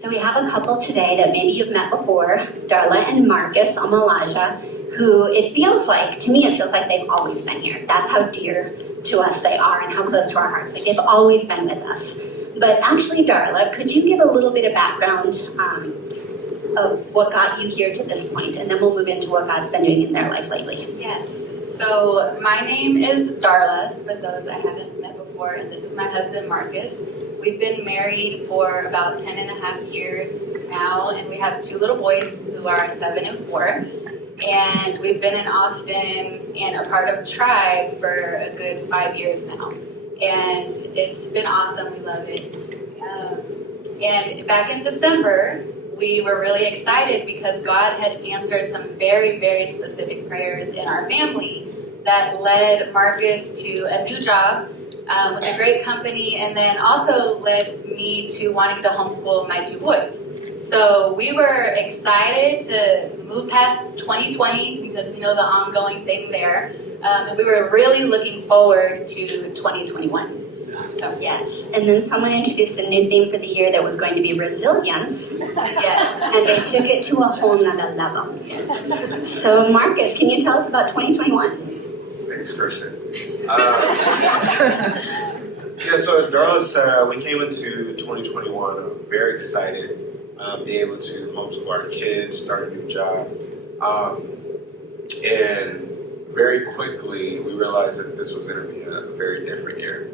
So we have a couple today that maybe you've met before, Darla and Marcus Omolaja, who it feels like, to me it feels like they've always been here. That's how dear to us they are and how close to our hearts. Like they've always been with us. But actually, Darla, could you give a little bit of background of what got you here to this point, and then we'll move into what God's been doing in their life lately. Yes. So my name is Darla, for those I haven't met before, and this is my husband, Marcus. We've been married for about 10 and a half years now, and we have two little boys who are 7 and 4. And we've been in Austin and a part of Tribe for a good 5 years now. And it's been awesome. We love it. And back in December, we were really excited because God had answered some very, very specific prayers in our family that led Marcus to a new job with a great company, and then also led me to wanting to homeschool my two boys. So we were excited to move past 2020 because we know the ongoing thing there, and we were really looking forward to 2021. Yes, and then someone introduced a new theme for the year that was going to be resilience. Yes. And they took it to a whole nother level. Yes. So Marcus, can you tell us about 2021? Thanks, Christian. So as Darla said, we came into 2021 very excited, being able to homeschool our kids, start a new job. And very quickly, we realized that this was going to be a very different year.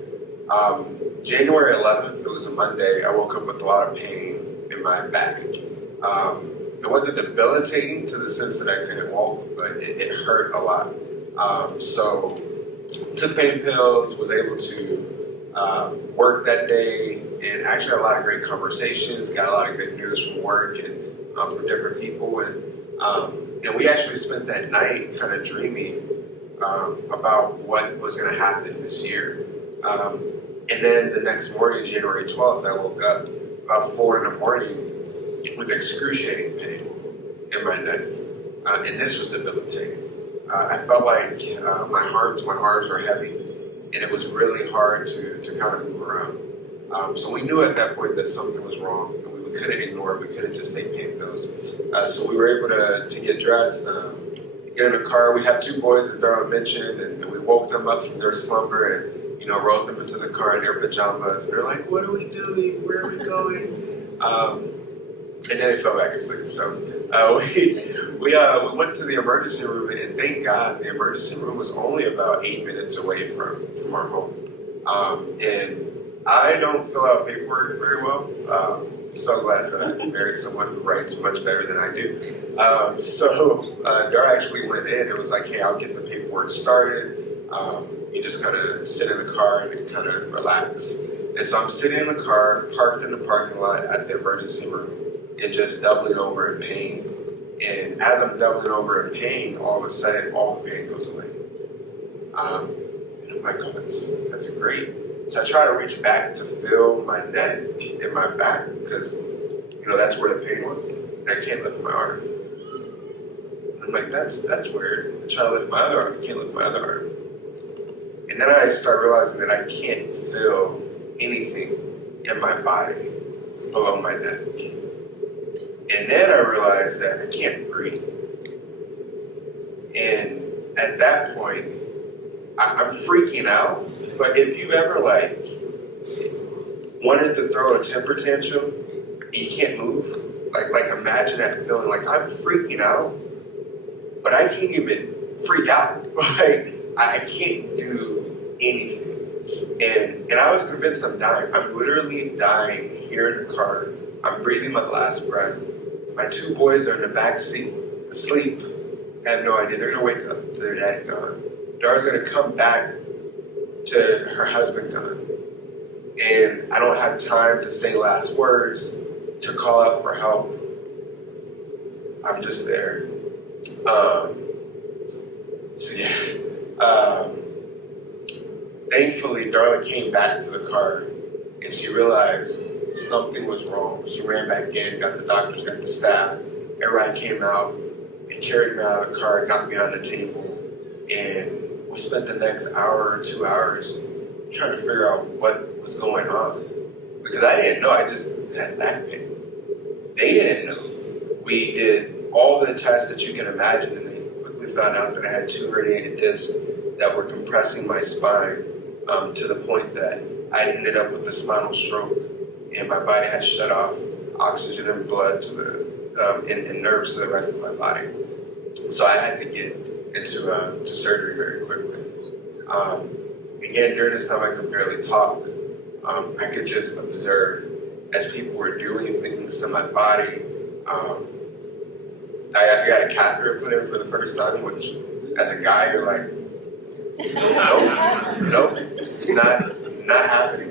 January 11th, it was a Monday, I woke up with a lot of pain in my back. It wasn't debilitating to the sense that I couldn't walk, but it hurt a lot. So took pain pills, was able to work that day, and actually had a lot of great conversations, got a lot of good news from work and from different people. And we actually spent that night kind of dreaming about what was going to happen this year. And then the next morning, January 12th, I woke up about 4 in the morning with excruciating pain in my neck. And this was debilitating. I felt like my arms were heavy, and it was really hard to kind of move around. So we knew at that point that something was wrong, and we couldn't ignore it. We couldn't just take pain pills. So we were able to get dressed, get in a car. We have 2 boys, as Darla mentioned, and we woke them up from their slumber and rolled them into the car in their pajamas. And they're like, "What are we doing? Where are we going?" And then they fell back asleep. So we went to the emergency room, and thank God the emergency room was only about 8 minutes away from our home. And I don't fill out paperwork very well. So glad that I married someone who writes much better than I do. So Darla actually went in and was like, "Hey, I'll get the paperwork started. You just kind of sit in the car and kind of relax." And so I'm sitting in the car, parked in the parking lot at the emergency room, and just doubling over in pain. And as I'm doubling over in pain, all of a sudden, all the pain goes away. And I'm like, "Oh, that's great." So I try to reach back to feel my neck and my back because, that's where the pain was. And I can't lift my arm. I'm like, that's weird. I try to lift my other arm. I can't lift my other arm. And then I start realizing that I can't feel anything in my body below my neck. And then I realized that I can't breathe. And at that point, I'm freaking out. But if you've ever wanted to throw a temper tantrum and you can't move, like imagine that feeling. Like I'm freaking out, but I can't even freak out. I can't do anything. And I was convinced I'm dying. I'm literally dying here in the car. I'm breathing my last breath. My 2 boys are in the back seat, asleep. I have no idea. They're going to wake up to their daddy gone. Darla's going to come back to her husband gone. And I don't have time to say last words, to call out for help. I'm just there. Thankfully, Darla came back to the car, and she realized something was wrong. She ran back in, got the doctors, got the staff. Everybody came out and carried me out of the car, got me on the table, and we spent the next hour or 2 hours trying to figure out what was going on. Because I didn't know, I just had back pain. They didn't know. We did all the tests that you can imagine, and they quickly found out that I had 2 herniated discs that were compressing my spine to the point that I ended up with a spinal stroke, and my body had shut off oxygen and blood to the and nerves to the rest of my body. So I had to get into to surgery very quickly. Again, during this time, I could barely talk. I could just observe as people were doing things to my body. I got a catheter put in for the first time, which, as a guy, you're like, nope, not happening.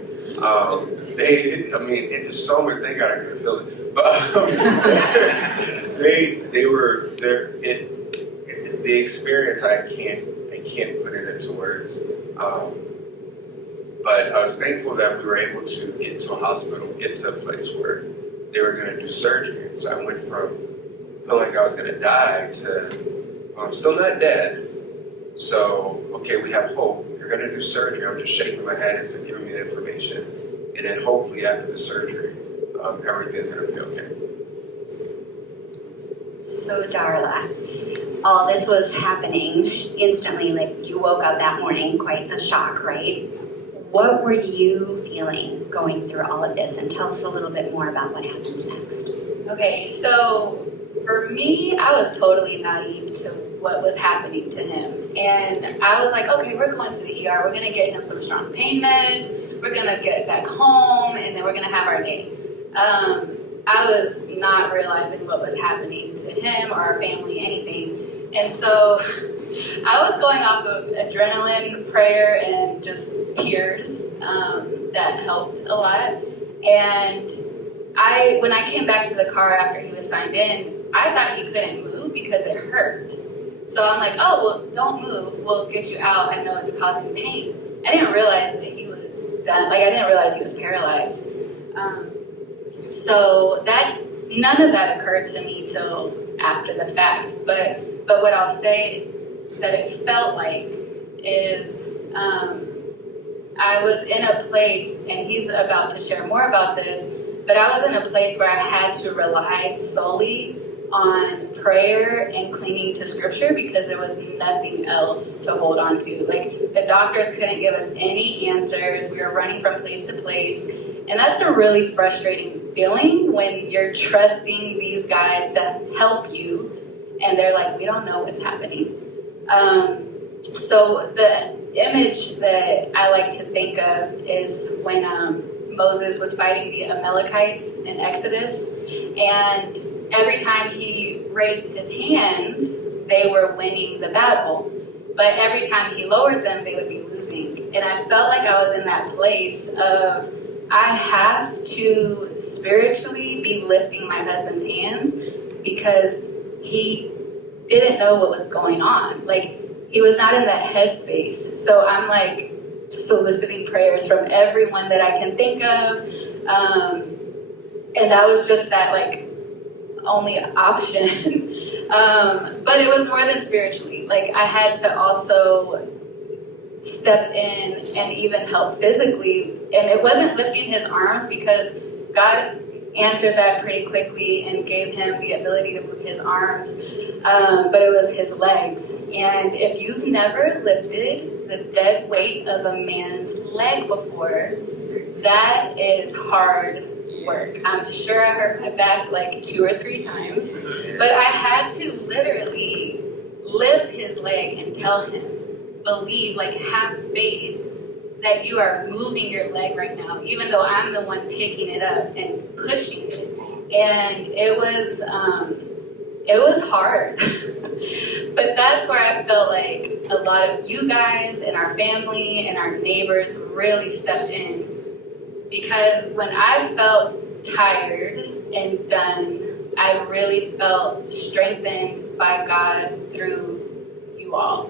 It's so much. Thank God I couldn't feel it. But they were there. The experience I can't put it into words. But I was thankful that we were able to get to a hospital, get to a place where they were going to do surgery. So I went from feeling like I was going to die to, well, I'm still not dead. So, okay, we have hope. They're going to do surgery. I'm just shaking my head as they're giving me the information. And then hopefully after the surgery, everything's going to be okay. So Darla, all this was happening instantly, like you woke up that morning, quite a shock, right? What were you feeling going through all of this? And tell us a little bit more about what happened next. Okay, so for me, I was totally naive to what was happening to him. And I was like, okay, we're going to the ER. We're going to get him some strong pain meds. We're going to get back home, and then we're going to have our day. I was not realizing what was happening to him or our family, anything. And so I was going off of adrenaline, prayer, and just tears. That helped a lot. And when I came back to the car after he was signed in, I thought he couldn't move because it hurt. So I'm like, oh, well, don't move. We'll get you out. I know it's causing pain. I didn't realize that he was done. Like, I didn't realize he was paralyzed. So none of that occurred to me till after the fact. But what I'll say that it felt like is I was in a place, and he's about to share more about this, but I was in a place where I had to rely solely on prayer and clinging to scripture because there was nothing else to hold on to. Like, the doctors couldn't give us any answers. We were running from place to place. And that's a really frustrating feeling when you're trusting these guys to help you and they're like, we don't know what's happening. So the image that I like to think of is when Moses was fighting the Amalekites in Exodus, and every time he raised his hands, they were winning the battle. But every time he lowered them, they would be losing. And I felt like I was in that place of, I have to spiritually be lifting my husband's hands because he didn't know what was going on. Like, he was not in that headspace. So I'm like soliciting prayers from everyone that I can think of. And that was just that like only option. But it was more than spiritually. Like, I had to also step in and even help physically. And it wasn't lifting his arms because God answered that pretty quickly and gave him the ability to move his arms. But it was his legs. And if you've never lifted the dead weight of a man's leg before, that is hard work. I'm sure I hurt my back like 2 or 3 times. But I had to literally lift his leg and tell him, believe, like, have faith that you are moving your leg right now, even though I'm the one picking it up and pushing it. And it was hard. But that's where I felt like a lot of you guys and our family and our neighbors really stepped in. Because when I felt tired and done, I really felt strengthened by God through you all.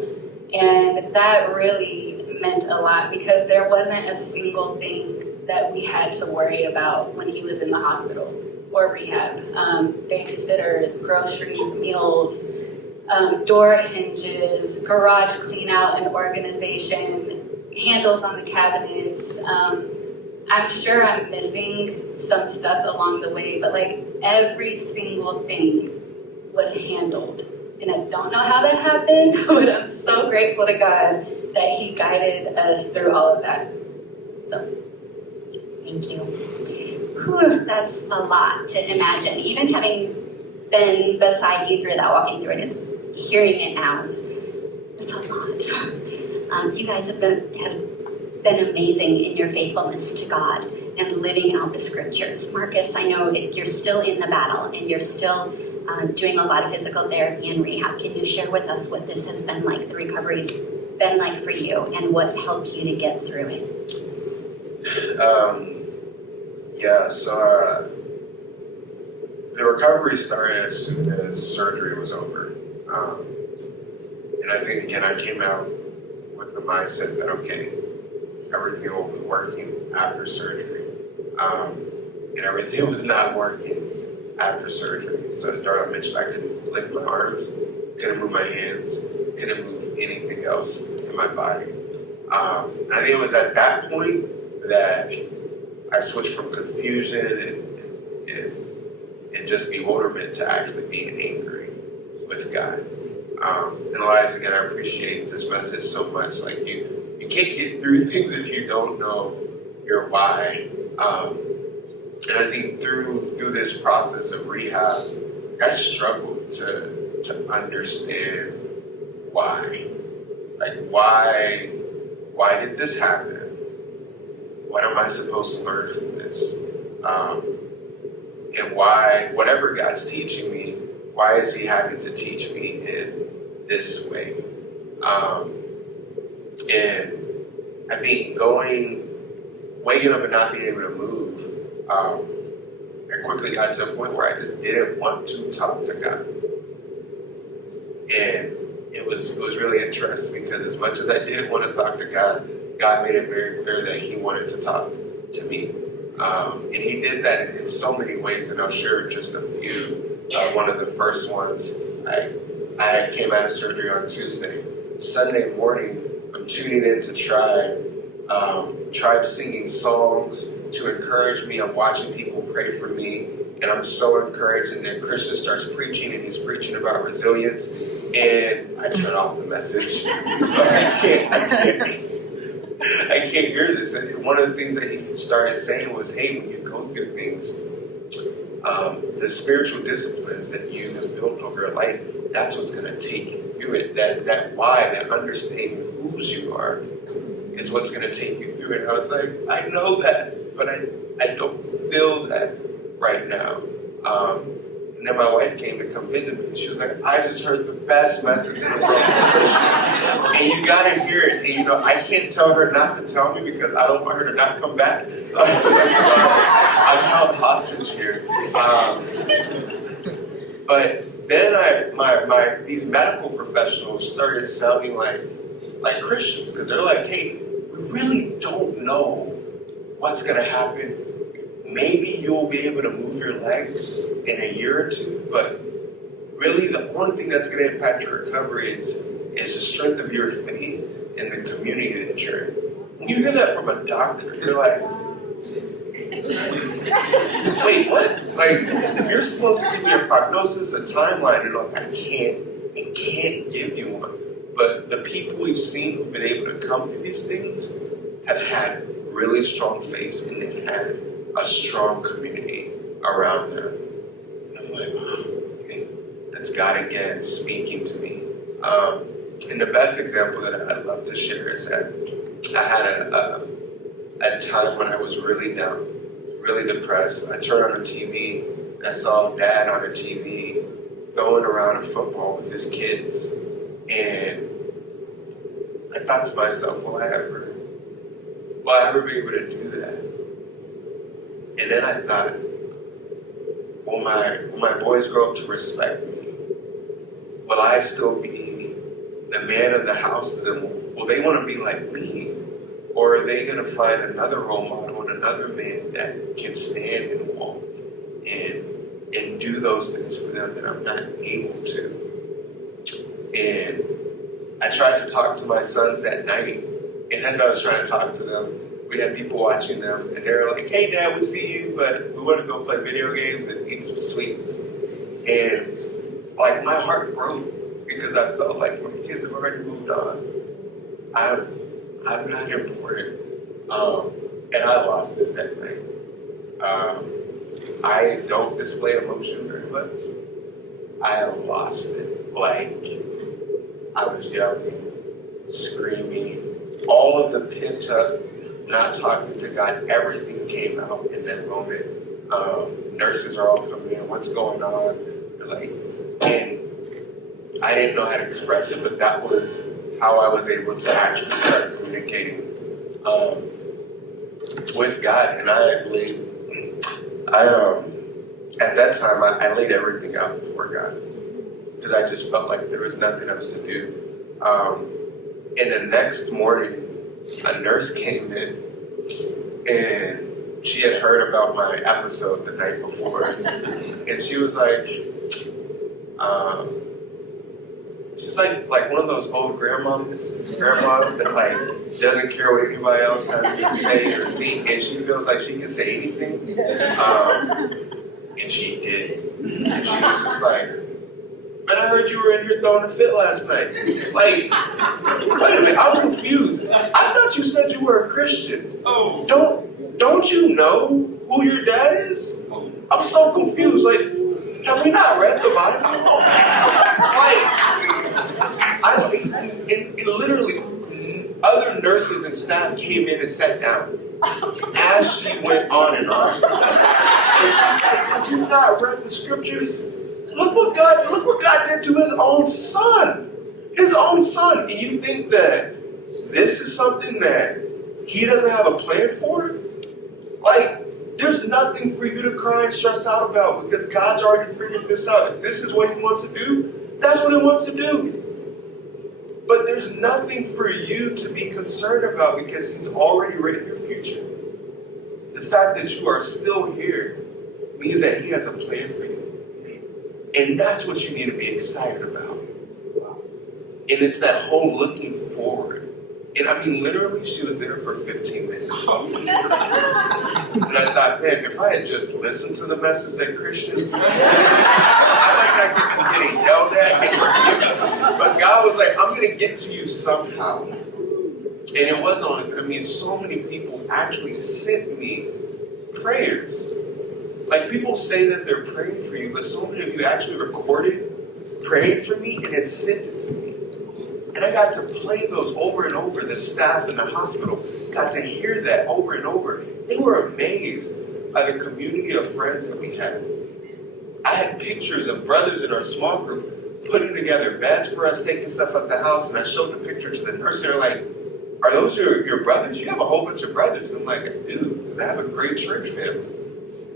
And that really meant a lot because there wasn't a single thing that we had to worry about when he was in the hospital or rehab. Babysitters, groceries, meals, door hinges, garage clean out and organization, handles on the cabinets. I'm sure I'm missing some stuff along the way, but like every single thing was handled. And I don't know how that happened, but I'm so grateful to God that He guided us through all of that. So, Thank you. Whew, that's a lot to imagine. Even having been beside you through that, walking through it, it's hearing it now. It's a lot. You guys have been amazing in your faithfulness to God and living out the scriptures. Marcus, I know you're still in the battle and you're still doing a lot of physical therapy and rehab. Can you share with us what this has been like, the recovery's been like for you, and what's helped you to get through it? So the recovery started as soon as surgery was over. And I think, again, I came out with the mindset that, okay, everything will be working after surgery. And everything was not working after surgery. So as Darla mentioned, I couldn't lift my arms, couldn't move my hands, couldn't move anything else in my body. And I think it was at that point that I switched from confusion and just bewilderment to actually being angry with God. And Elias, again, I appreciate this message so much. Like you can't get through things if you don't know your why. And I think through this process of rehab, I struggled to understand why. Like why did this happen? What am I supposed to learn from this? And why, whatever God's teaching me, why is He having to teach me in this way? And I think waking up and not being able to move, I quickly got to a point where I just didn't want to talk to God. And it was really interesting because as much as I didn't want to talk to God, God made it very clear that He wanted to talk to me. And He did that in so many ways, and I'll share just a few. One of the first ones, I came out of surgery on Tuesday. Sunday morning, I'm tuning in to Tribe singing songs to encourage me. I'm watching people pray for me, and I'm so encouraged. And then Christian starts preaching, and he's preaching about resilience, and I turn off the message. I can't hear this. And one of the things that he started saying was, hey, when you go through things, the spiritual disciplines that you have built over your life, that's what's going to take you through it. That why, that understanding whose you are is what's going to take you through it. And I was like, I know that, but I don't feel that right now. And then my wife came to come visit me, and she was like, I just heard the best message in the world from Christian. And you gotta hear it. And I can't tell her not to tell me because I don't want her to not come back. So I'm held hostage here. But then these medical professionals started sounding like Christians, because they're like, hey, we really don't know what's gonna happen. Maybe you'll be able to move your legs in a year or two, but really the only thing that's going to impact your recovery is the strength of your faith and the community that you're in. When you hear that from a doctor, you're like, wait, what? Like, you're supposed to give me a prognosis, a timeline, and like, I can't give you one. But the people we've seen who've been able to come through these things have had really strong faith, and they've had a strong community around them. And I'm like, okay, that's God again speaking to me. And the best example that I'd love to share is that I had a time when I was really down, really depressed. I turned on the TV and I saw Dad on the TV throwing around a football with his kids. And I thought to myself, will I ever be able to do that? And then I thought, will my boys grow up to respect me? Will I still be the man of the house to them? Will they want to be like me? Or are they going to find another role model and another man that can stand and walk and do those things for them that I'm not able to? And I tried to talk to my sons that night, and as I was trying to talk to them, we had people watching them, and they're like, "Hey, Dad, we see you, but we want to go play video games and eat some sweets." And like my heart broke because I felt like when the kids have already moved on, I'm not important, and I lost it that night. I don't display emotion very much. I lost it. Like I was yelling, screaming, all of the pent up, not talking to God, everything came out in that moment. Nurses are all coming in, what's going on? Like, and I didn't know how to express it, but that was how I was able to actually start communicating with God. And at that time, I laid everything out before God because I just felt like there was nothing else to do. And the next morning, a nurse came in and she had heard about my episode the night before. And she was like, she's like one of those old grandmas that like doesn't care what anybody else has to say or think, and she feels like she can say anything. And she did. And she was just like, "Man, I heard you were in here throwing a fit last night." Like, wait a minute, I'm confused. I thought you said you were a Christian. Oh, don't you know who your dad is? I'm so confused. Like, have we not read the Bible? And literally, other nurses and staff came in and sat down as she went on and on. And she's like, "Have you not read the scriptures? Look what God did to his own son. His own son. And you think that this is something that he doesn't have a plan for? Like, there's nothing for you to cry and stress out about because God's already figured this out. If this is what he wants to do, that's what he wants to do. But there's nothing for you to be concerned about because he's already written your future. The fact that you are still here means that he has a plan for you. And that's what you need to be excited about. And it's that whole looking forward. And I mean, literally, she was there for 15 minutes. And I thought, man, if I had just listened to the message that Christian I might not be getting yelled at. But God was like, I'm going to get to you somehow. And it wasn't only that. I mean, so many people actually sent me prayers. Like, people say that they're praying for you, but so many of you actually recorded praying for me and then sent it to me. And I got to play those over and over. The staff in the hospital got to hear that over and over. They were amazed by the community of friends that we had. I had pictures of brothers in our small group putting together beds for us, taking stuff out the house, and I showed the picture to the nurse, and they're like, "Are those your brothers? You have a whole bunch of brothers." And I'm like, "I do, because I have a great church family.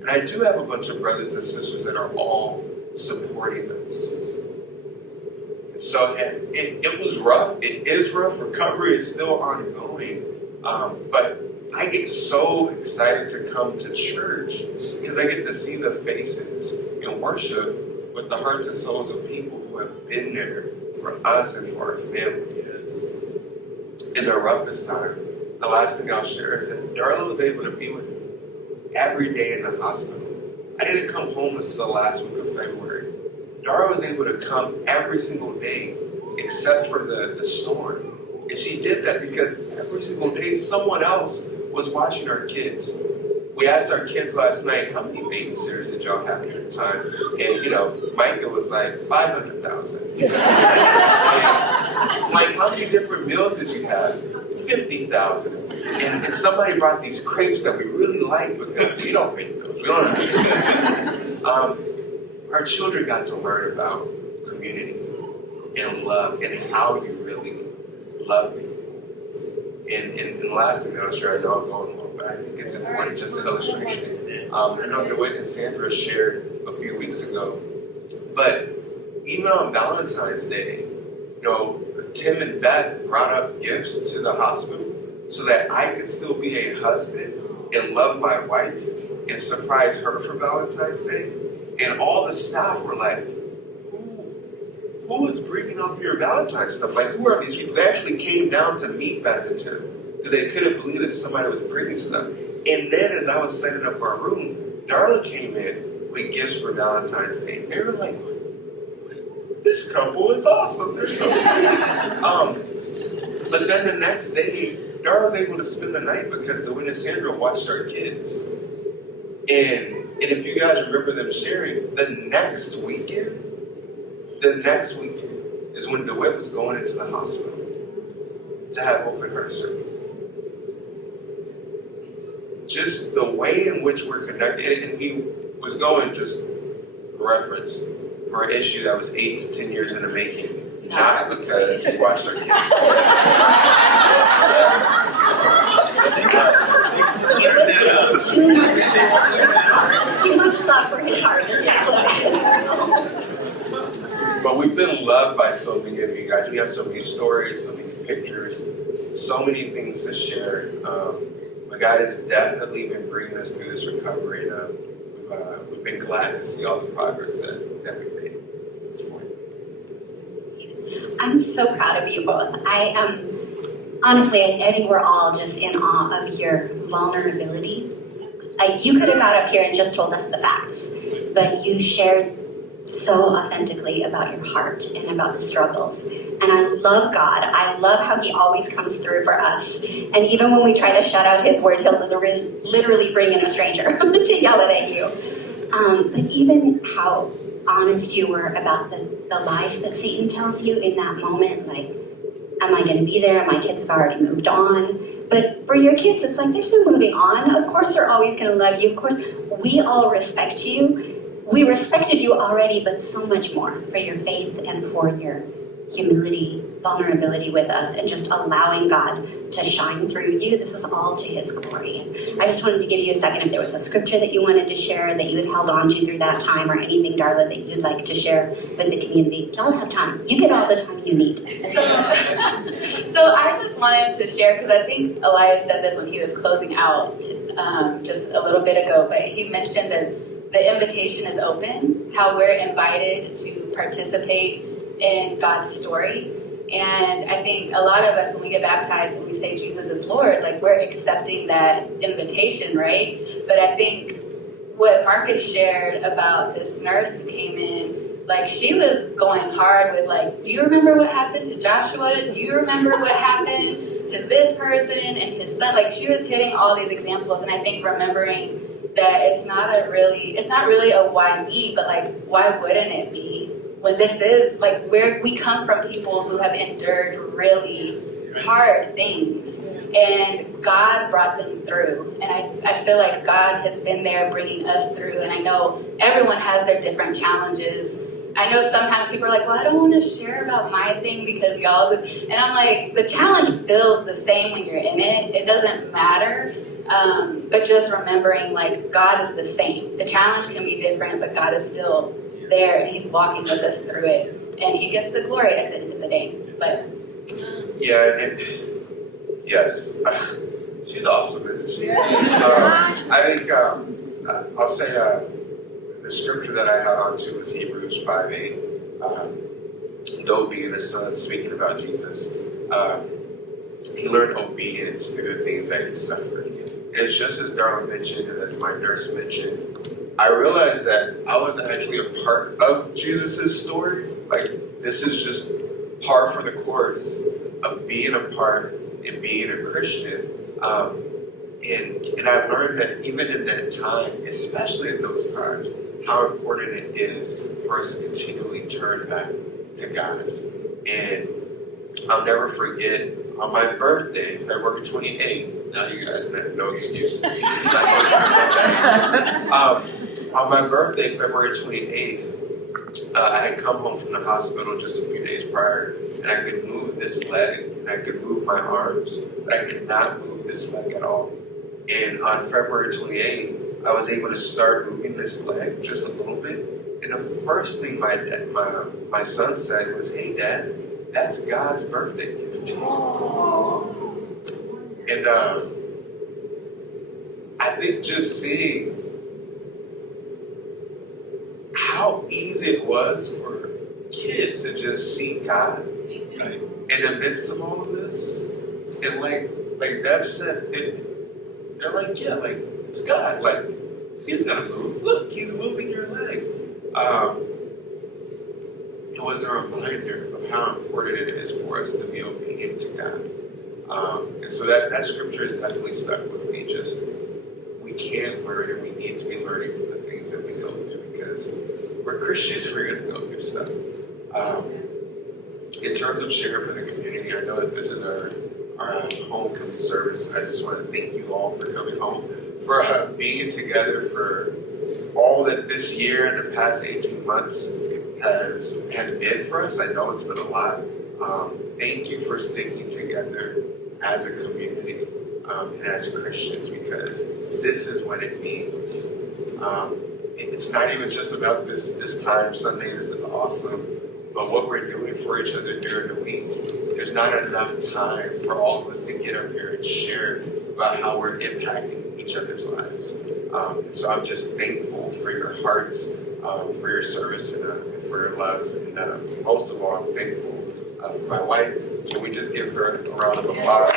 And I do have a bunch of brothers and sisters that are all supporting us." So it was rough. It is rough. Recovery is still ongoing. But I get so excited to come to church because I get to see the faces in worship with the hearts and souls of people who have been there for us and for our families. In the roughest time, the last thing I'll share is that Darla was able to be with me every day in the hospital. I didn't come home until the last week of February. Darla was able to come every single day except for the storm. And she did that because every single day someone else was watching our kids. We asked our kids last night, how many babysitters did y'all have at the time? And, Micah was like, 500,000. And like, how many different meals did you have? 50,000. And somebody brought these crepes that we really like because we don't make those. We don't have to make those. Our children got to learn about community and love and how you really love people. And the last thing that I'll share, I know I'm going long, but I think it's important, just an illustration. I know DeWitt and Sandra shared a few weeks ago, but even on Valentine's Day, Tim and Beth brought up gifts to the hospital so that I could still be a husband and love my wife and surprise her for Valentine's Day. And all the staff were like, who is bringing up your Valentine's stuff? Like, who are these people? They actually came down to meet Beth and Tim. because they couldn't believe that somebody was bringing stuff. And then as I was setting up our room, Darla came in with gifts for Valentine's Day. And they were like, this couple is awesome. They're so sweet. But then the next day, Darla was able to spend the night because Dwayne and Sandra watched our kids. And if you guys remember them sharing, the next weekend is when DeWitt was going into the hospital to have open heart surgery. Just the way in which we're connected, and he was going, just for reference, for an issue that was 8 to 10 years in the making, not because he watched our kids. It was too much love for his heart. But we've been loved by so many of you guys. We have so many stories, so many pictures, so many things to share. But God has definitely been bringing us through this recovery, and we've been glad to see all the progress that we've made at this point. I'm so proud of you both. Honestly, I think we're all just in awe of your vulnerability. You could have got up here and just told us the facts, but you shared so authentically about your heart and about the struggles. And I love God. I love how he always comes through for us. And even when we try to shut out his word, he'll literally bring in a stranger to yell it at you. But even how honest you were about the lies that Satan tells you in that moment, like, am I going to be there? My kids have already moved on. But for your kids, it's like, there's no moving on. Of course, they're always going to love you. Of course, we all respect you. We respected you already, but so much more for your faith and for your humility, vulnerability with us, and just allowing God to shine through you. This is all to his glory. I just wanted to give you a second if there was a scripture that you wanted to share that you had held on to through that time, or anything, Darla, that you'd like to share with the community. Y'all have time. You get all the time you need. So I just wanted to share, because I think Elias said this when he was closing out just a little bit ago, but he mentioned that the invitation is open, how we're invited to participate in God's story. And I think a lot of us, when we get baptized and we say Jesus is Lord, like, we're accepting that invitation, right? But I think what Marcus shared about this nurse who came in, like, she was going hard with, like, do you remember what happened to Joshua? Do you remember what happened to this person and his son? Like, she was hitting all these examples, and I think remembering that it's not really a why me, but like, why wouldn't it be? When this is, like, where we come from, people who have endured really hard things, and God brought them through. And I feel like God has been there bringing us through, and I know everyone has their different challenges. I know sometimes people are like, well, I don't want to share about my thing because y'all this, and I'm like, the challenge feels the same when you're in it. It doesn't matter. But just remembering, like, God is the same. The challenge can be different, but God is still there, and he's walking with us through it, and he gets the glory at the end of the day. But yes, she's awesome, isn't she? I think I'll say the scripture that I held on to is Hebrews 5:8. Though being a son, speaking about Jesus, he learned obedience through the things that he suffered. And it's just as Darla mentioned, and as my nurse mentioned, I realized that I was actually a part of Jesus' story. Like, this is just par for the course of being a part and being a Christian. And I learned that even in that time, especially in those times, how important it is for us to continually turn back to God. And I'll never forget, on my birthday, February 28th, now you guys have no excuse. On my birthday, February 28th, I had come home from the hospital just a few days prior, and I could move this leg, and I could move my arms, but I could not move this leg at all. And on February 28th, I was able to start moving this leg just a little bit. And the first thing my son said was, "Hey, Dad, that's God's birthday gift to you." And I think just seeing how easy it was for kids to just see God in the midst of all of this. And like, Like Deb said, they're like, yeah, like it's God. Like He's gonna move. Look, He's moving your leg. It was a reminder of how important it is for us to be obedient to God. And so that scripture is definitely stuck with me. Just we can learn and we need to be learning from the things that we go through because we're Christians and we're gonna go through stuff. In terms of sharing for the community, I know that this is our homecoming service. I just want to thank you all for coming home, for being together, for all that this year and the past 18 months has been for us. I know it's been a lot. Thank you for sticking together as a community and as Christians because this is what it means. It's not even just about this time Sunday. This is awesome. But what we're doing for each other during the week, there's not enough time for all of us to get up here and share about how we're impacting each other's lives. And so I'm just thankful for your hearts, for your service, and for your love. And most of all, I'm thankful for my wife. Can we just give her a round of applause?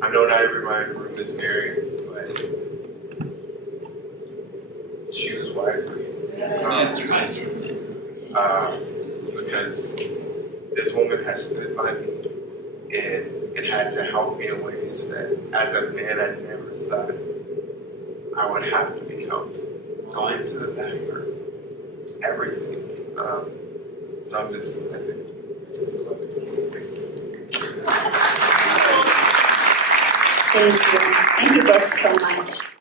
I know not everybody in the room is married, but choose wisely. That's right. Because this woman has stood by me and had to help me in ways that, as a man, I never thought I would have to be helped. Going to the back or everything. So I'm just, I think, I love it. Thank you. Thank you both so much.